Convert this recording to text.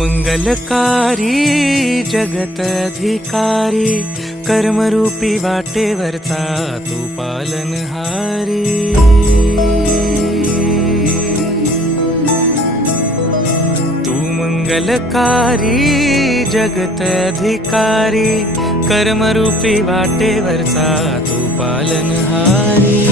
मंगलकारी जगत अधिकारी, कर्मरूपी वाटेवरचा तू पालनहारी। तू मंगलकारी जगत अधिकारी, कर्मरूपी वाटेवरचा तू पालनहारी।